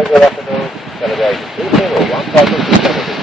good afternoon. Celebrate the season or one part of the